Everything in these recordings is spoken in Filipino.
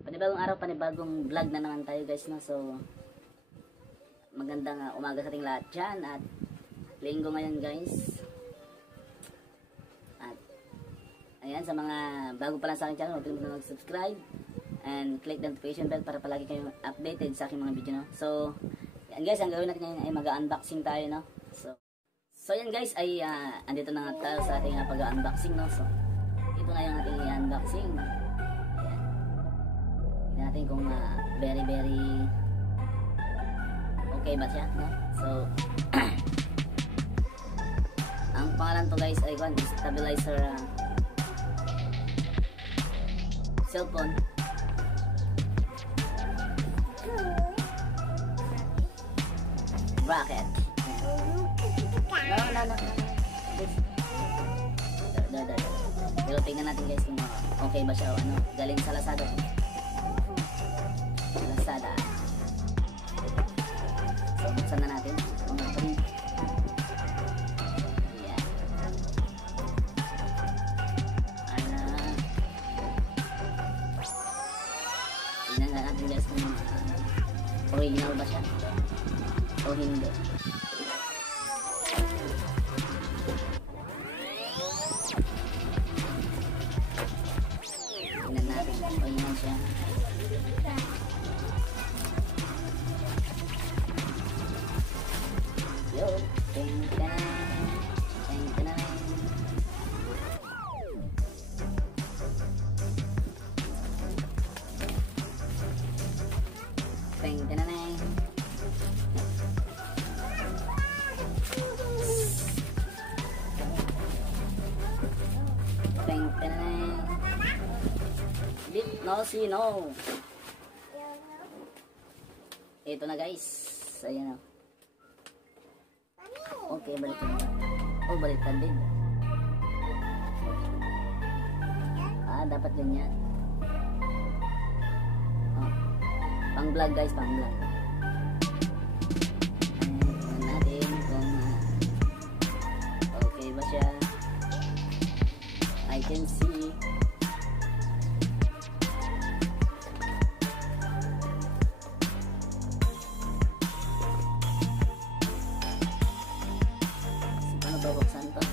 Panibagong araw, panibagong vlog na naman tayo guys, no? So, magandang umaga sa ating lahat dyan. At linggo ngayon guys. At ayan, sa mga bago pa lang sa aking channel, huwag kalimutan mag-subscribe and click the notification bell para palagi kayong updated sa aking mga video, no? So, yan guys, ang gawin natin ngayon ay mag-unboxing tayo, no? So yan guys, ay andito na nga tayo sa ating pag-unboxing, no? So, ito nga yung ating unboxing. Tignan natin kung very okay ba siya, no? So, ang pangalan to guys ay stabilizer cellphone. Bracket. No. Pero tingnan natin guys kung okay ba siya o ano. Galing sa Lazada. So, buksan na natin. Ayan. Tingnan na natin guys kung original ba siya o hindi. Tingnan natin kung original siya. Yo, tingnan. No. Ito na guys. Ayan na. Okay, baliktad na. Oh, baliktad din. Dapat ganyan. Pang vlog guys, pang vlog. Tingnan natin kung okay ba siya. I can see. Babuksan to.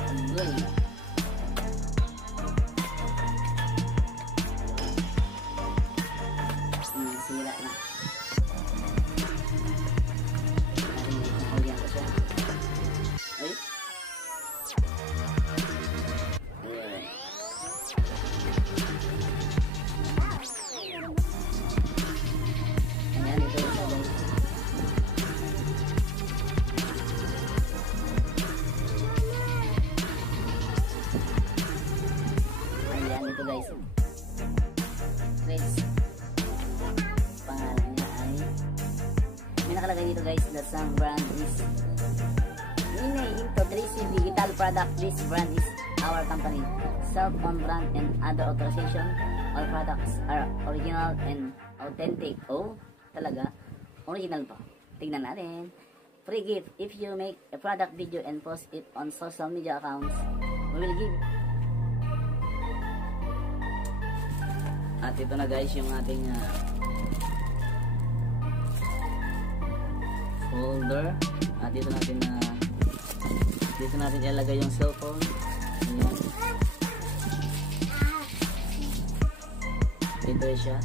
Agoy. Sira na. Nahulyan ko siya. Ay. Guys, Chris, pangalan niya ay may nakalagay dito guys, the song brand is into 3C digital product. This brand is our company self-owned brand and other authorization. All products are original and authentic. Oh, talaga original pa. Tignan natin. Free gift if you make a product video and post it on social media accounts. We will give. At ito na guys yung ating folder. At dito natin ilagay yung cellphone. Ayan. Ito siya.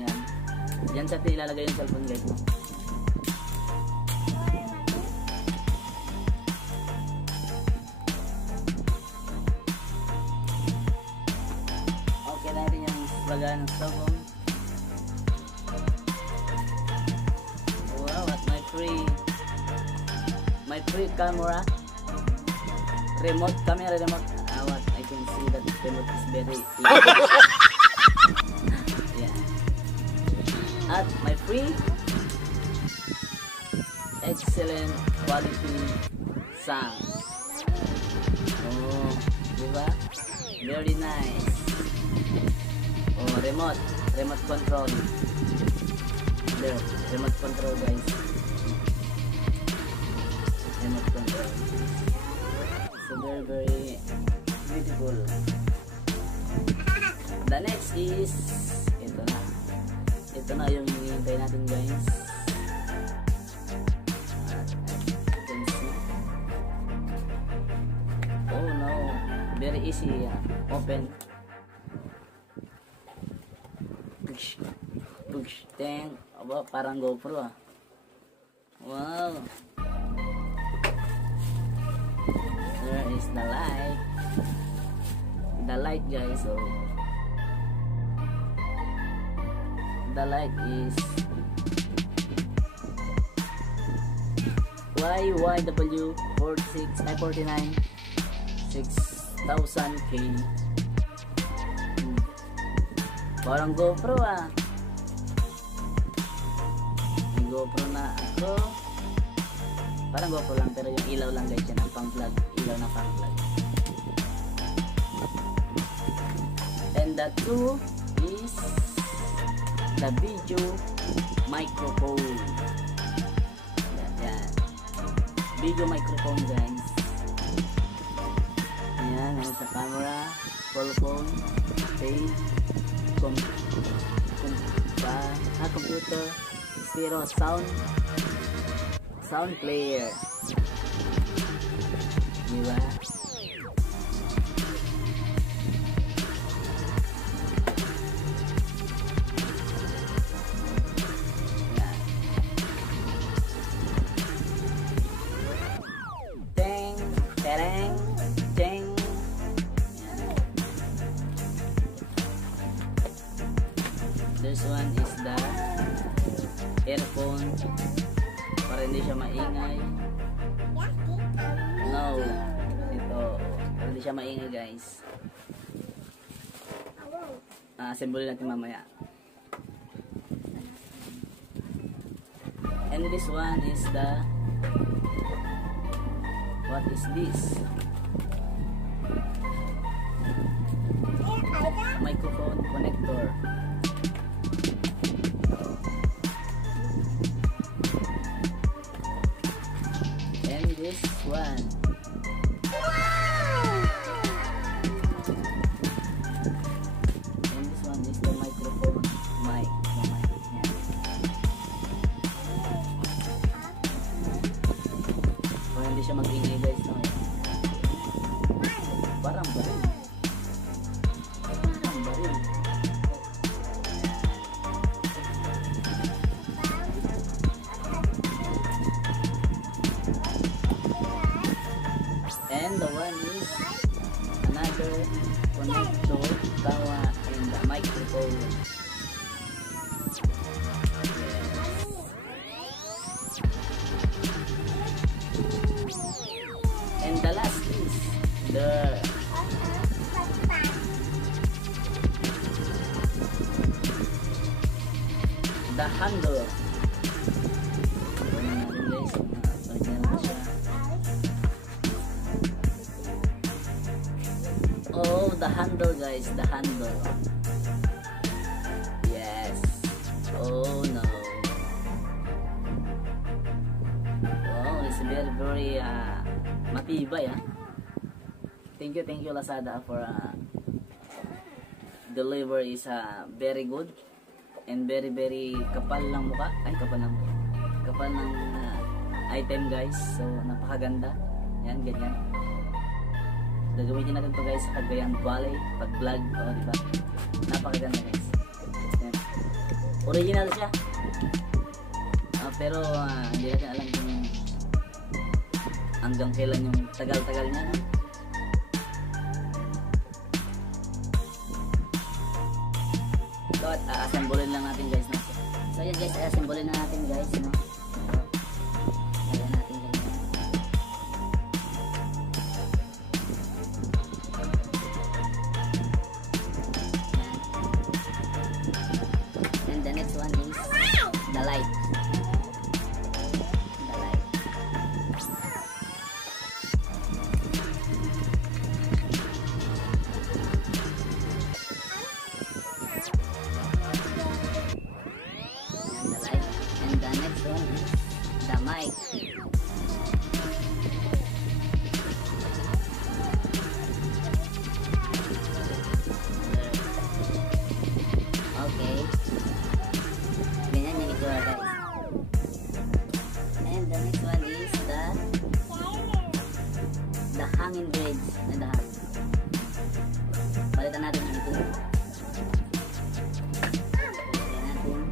Yan. Yan sa ilalagay yung cellphone guys. Ng cellphone. Wow, at my free camera remote. What I can see that remote is very yeah. At my free excellent quality sound. Oh, diba? Very nice. Oh, remote control. There, remote control guys. Remote control. So very very beautiful. The next is ito na. Ito na yung hinihintay natin guys. Oh no, very easy. Open. Push. Push. Dang. Aba, parang GoPro ah. Wow. There is the light. The light guys. So the light is YYW 49 6000K. Parang GoPro ah. May GoPro na ako. Parang GoPro lang pero yung ilaw lang guys yan. Ang pang vlog. Ilaw na pang vlog. And the two is the video microphone. Yan. Video microphone guys. Ayan. Ayan sa camera. Full phone. Page. Computer, stereo sound player, diba? Teng, tereng, teng. This one is the earphone para hindi siya maingay. No, ito para hindi siya maingay guys. Assemble natin mamaya. And this one is the, what is this? Microphone connector. This one. Wow! And this one is the microphone mic. Yeah. Kung hindi siya mag-ingay guys, no? Parang baril. Parang baril. And the one is another connector, tawa, and the microphone. Yes. And the last is the handle. Oh, the handle guys, the handle. Yes. Oh no. Wow, it's very matibay ah. Thank you Lazada for delivery is very good and very kapal ng mukha. Ay, kapal ng item guys. So napakaganda. Yan, ganyan. Gagamitin natin to guys sa Cagayan Valley pag vlog, diba? Napakaganda guys. Yan. Original siya. Pero hindi natin alam kung hanggang kailan yung tagal-tagal niya, no? So at assemblein lang natin guys, no? So yan guys, assemblein na natin guys, no? The light. mic. Okay. Ganyan yung itsura guys. And the next one is the hanging braids na dahan. Palitan natin yung ito. Palitan natin.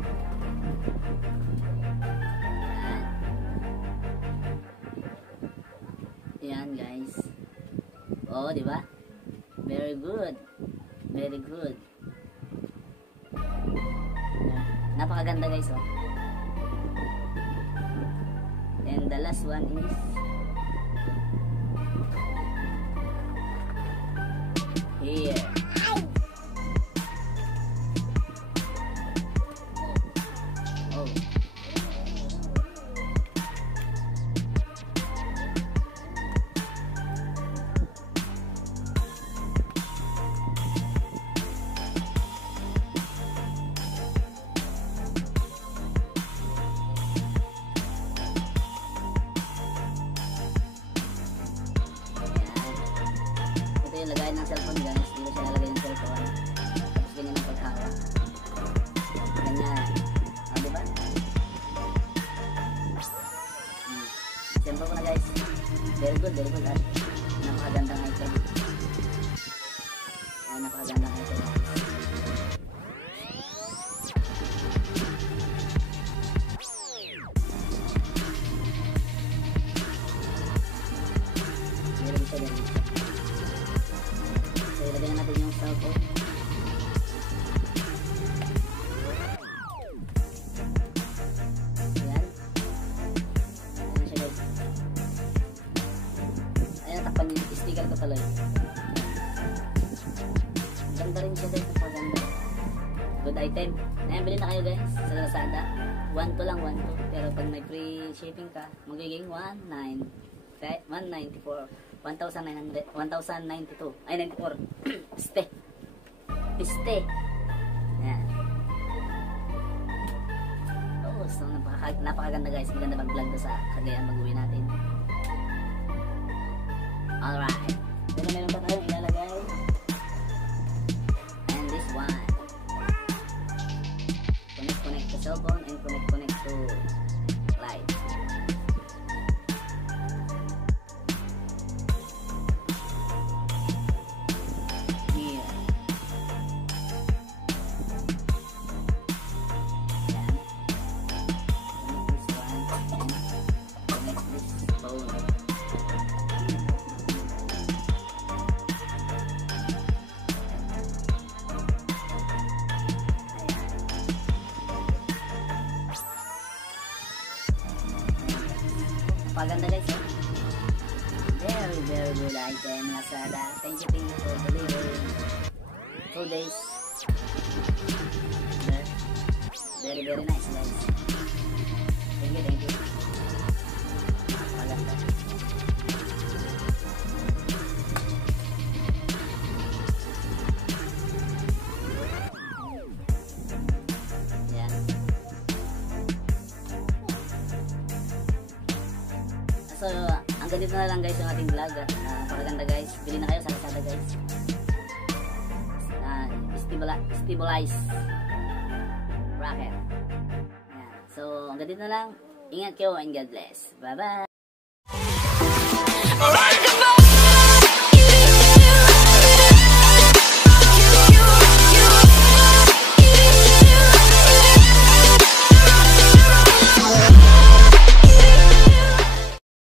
Yan guys. Oh, di ba? Very good. Very good. Napakaganda guys, oh. And the last one is here. Oh. Yung lagayan ng cellphone guys, dito siya lalagay yung cellphone, tapos ganyan ang paghawak, ganyan, diba? Simple ko na guys, very good at napakagandang item, napakagandang item. Meron siya ganyan. So, ilagay natin yung cellphone. Ayan. Ayan siya guys. Ayan, takpan yung sticker ko tuloy. Ganda rin siya guys. Napaganda. Good item. Ayan, bilhin na kayo guys sa Lazada. 1 to lang, 1 to. Pero pag may free shipping ka, magiging 194. 1,900, 1,092, ay 94. Piste. Ayan. Oh, so napakaganda guys. Maganda mag-vlog doon sa Cagayan mag-uwi natin. Alright. Pero meron pa tayong ilalagay. And this one. Connect to cellphone and connect to light. Paganda guys, eh? Very good item, Lazada. Thank you for delivering 2 days. Very nice guys. Thank you. Paganda. Yan. So, hanggang dito na lang guys yung ating vlog. Napakaganda guys. Bili na kayo sa Lazada guys. Stabilize bracket. Ayan. So, hanggang dito na lang. Ingat kayo and God bless. Bye bye.